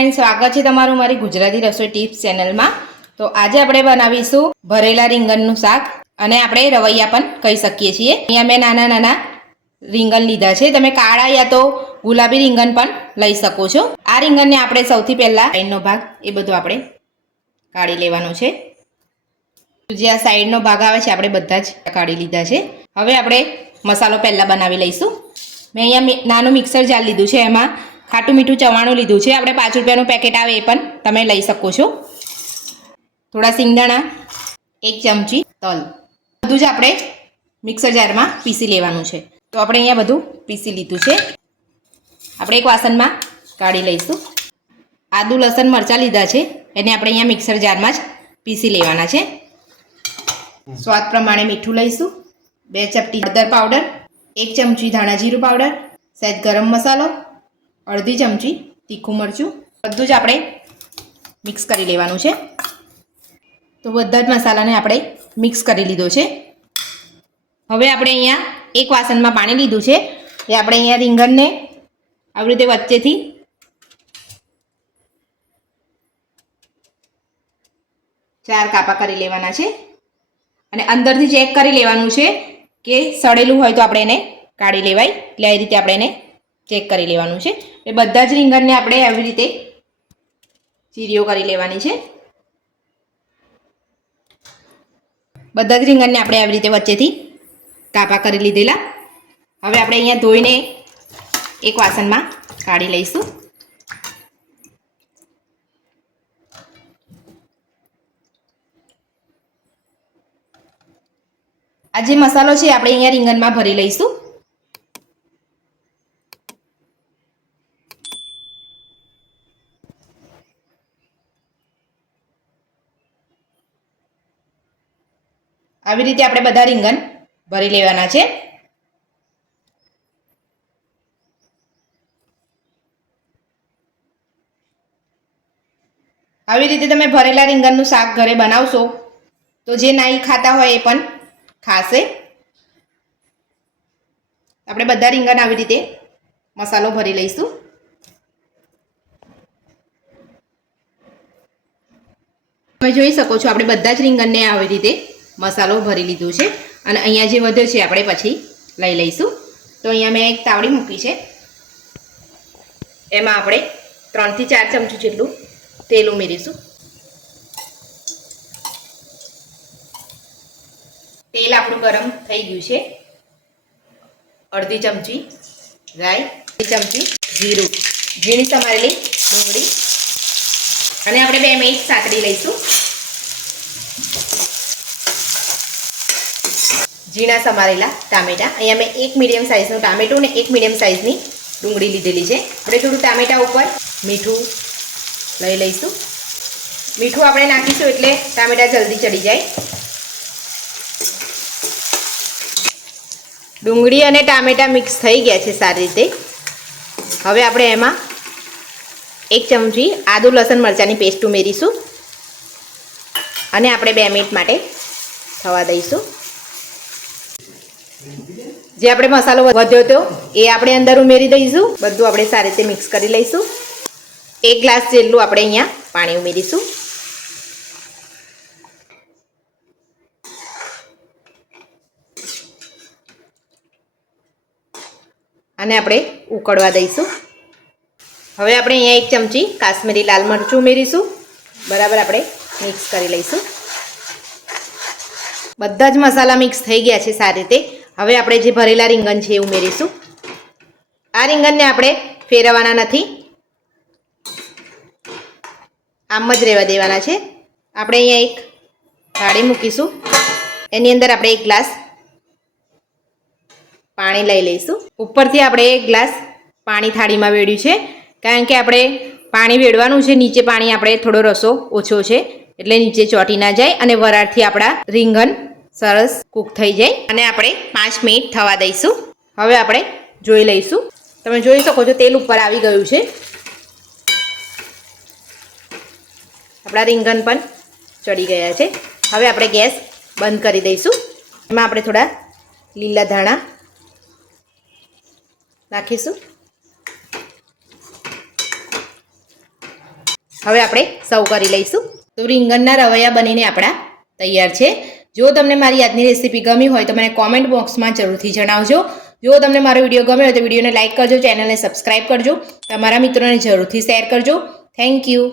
Friends, स्वागत है तमारू मारी गुजराती रसोई टिप्स चैनल में। तो आज આપણે બનાવીશું ભરેલા રીંગણનું શાક અને આપણે રવૈયા પણ કહી શકીએ છીએ। અહીંયા મેં નાના નાના રીંગણ લીધા છે, તમે કાળા યા તો ગુલાબી રીંગણ પણ લઈ શકો છો। આ રીંગણને આપણે સૌથી પહેલા સાઈડનો ભાગ એ બધું આપણે કાઢી લેવાનો છે। જે આ સાઈડનો ભાગ આવે છે આપણે બધા જ કાઢી લીધા છે। હવે આપણે મસાલો પહેલા બનાવી લઈશું। મેં અહીંયા નાનું મિક્સર જાર લીધું છે, એમાં ખાટું મીઠું ચવાણું લીધું છે। આપણે 5 રૂપિયાનું પેકેટ આવે એ પણ તમે લઈ શકો છો। થોડા સિંગદાણા, 1 ચમચી તલ, બધું જ આપણે મિક્સર જારમાં પીસી લેવાનું છે। તો આપણે અહીંયા બધું પીસી લીધું છે। આપણે એક વાસણમાં કાઢી લઈશું। આદુ લસણ મરચાં લીધા છે, એને આપણે અહીંયા મિક્સર જારમાં જ પીસી લેવાના છે। સ્વાદ પ્રમાણે મીઠું લઈશું, 2 ચપટી હળદર પાવડર, 1 ચમચી ધાણા જીરું પાવડર, સહેજ ગરમ મસાલો, અડધી ચમચી તીખું મરચું, બધું જ આપણે મિક્સ કરી લેવાનું છે। તો બધા જ મસાલાને આપણે મિક્સ કરી લીધો છે। હવે આપણે અહીંયા એક વાસણમાં પાણી લીધું છે, એ આપણે અહીંયા રીંગણને આવી રીતે વચ્ચેથી ચાર કાપા કરી લેવાના છે અને અંદરથી ચેક કરી લેવાનું છે કે સડેલું હોય તો આપણે એને કાઢી લેવાય। એટલે આ રીતે આપણે એને ચેક કરી લેવાનું છે। એ બધા જ રીંગણને આપણે આવી રીતે ચીરીઓ કરી લેવાની છે। બધા જ રીંગણને આપણે આવી રીતે વચ્ચેથી કાપા કરી લીધેલા। હવે આપણે અહીંયા ધોઈને એક વાસણમાં કાઢી લઈશું। આ જે મસાલો છે આપણે અહીંયા રીંગણમાં ભરી લઈશું। આવી રીતે આપણે બધા રીંગણ ભરી લેવાના છે। આવી રીતે તમે ભરેલા રીંગણનું શાક ઘરે બનાવશો તો જે નહીં ખાતા હોય એ પણ ખાશે। આપણે બધા રીંગણ આવી રીતે મસાલો ભરી લઈશું। તમે જોઈ શકો છો આપણે બધા જ રીંગણને આવી રીતે મસાલો ભરી લીધો છે અને અહીંયા જે વધ્યો છે આપણે પછી લઈ લઈશું। તો અહીંયા મેં એક તાવડી મૂકી છે, એમાં આપણે 3 થી 4 ચમચી જેટલું તેલ ઉમેરીશું। તેલ આપણું ગરમ થઈ ગયું છે। અડધી ચમચી રાઈ, 1 ચમચી જીરું, ઝીણી સમારેલી ડુંગળી અને આપણે 2 મિનિટ સાતળી લઈશું। ઝીણા સમારેલા ટામેટા, અહીંયા મેં 1 મીડિયમ સાઇઝનું ટામેટું ને 1 મીડિયમ સાઇઝની ડુંગળી લીધેલી છે। આપણે થોડું ટામેટા ઉપર મીઠું લઈ લઈશું। મીઠું આપણે નાખીશું એટલે ટામેટા જલ્દી ચડી જાય। ડુંગળી અને ટામેટા મિક્સ થઈ ગયા છે સારી રીતે। હવે આપણે એમાં 1 ચમચી આદુ લસણ મરચાંની પેસ્ટ ઉમેરીશું અને આપણે 2 મિનિટ માટે થવા દઈશું। જે આપણે મસાલો વધ્યો હતો એ આપણે અંદર ઉમેરી દઈશું। બધું આપણે સારી રીતે મિક્સ કરી લઈશું। 1 ગ્લાસ જેટલું આપણે અહીંયા પાણી ઉમેરીશું અને આપણે ઉકળવા દઈશું। હવે આપણે અહીંયા 1 ચમચી કાશ્મીરી લાલ મરચું ઉમેરીશું। બરાબર આપણે મિક્સ કરી લઈશું। બધા જ મસાલા મિક્સ થઈ ગયા છે સારી રીતે। હવે આપણે જે ભરેલા રીંગણ છે એ ઉમેરીશું। આ રીંગણને આપણે ફેરવવાના નથી, આમ જ રહેવા દેવાના છે। આપણે અહીંયા એક થાળી મૂકીશું, એની અંદર આપણે 1 ગ્લાસ પાણી લઈ લઈશું। ઉપરથી આપણે 1 ગ્લાસ પાણી થાળીમાં વેડ્યું છે, કારણ કે આપણે પાણી વેડવાનું છે। નીચે પાણી આપણે થોડો રસો ઓછો છે એટલે નીચે ચોંટી ના જાય અને વરાળથી આપણા રીંગણ સરસ કૂક થઈ જાય અને આપણે 5 મિનિટ થવા દઈશું। હવે આપણે જોઈ લઈશું। તમે જોઈ શકો છો તેલ ઉપર આવી ગયું છે। આપણા રીંગણ પણ ચડી ગયા છે। હવે આપણે ગેસ બંધ કરી દઈશું। એમાં આપણે થોડા લીલા ધાણા નાખીશું હવે આપણે સર્વ કરી લઈશું. તો રીંગણના રવૈયા બનીને આપણા તૈયાર છે. જો તમને મારી આજની રેસીપી ગમી હોય તો મને કોમેન્ટ બોક્સમાં જરૂરથી જણાવજો. જો તમને મારો વિડીયો ગમ્યો હોય તો વિડીયોને લાઇક કરજો, ચેનલને સબસ્ક્રાઇબ કરજો, તમારા મિત્રોને જરૂરથી શેર કરજો. Thank you.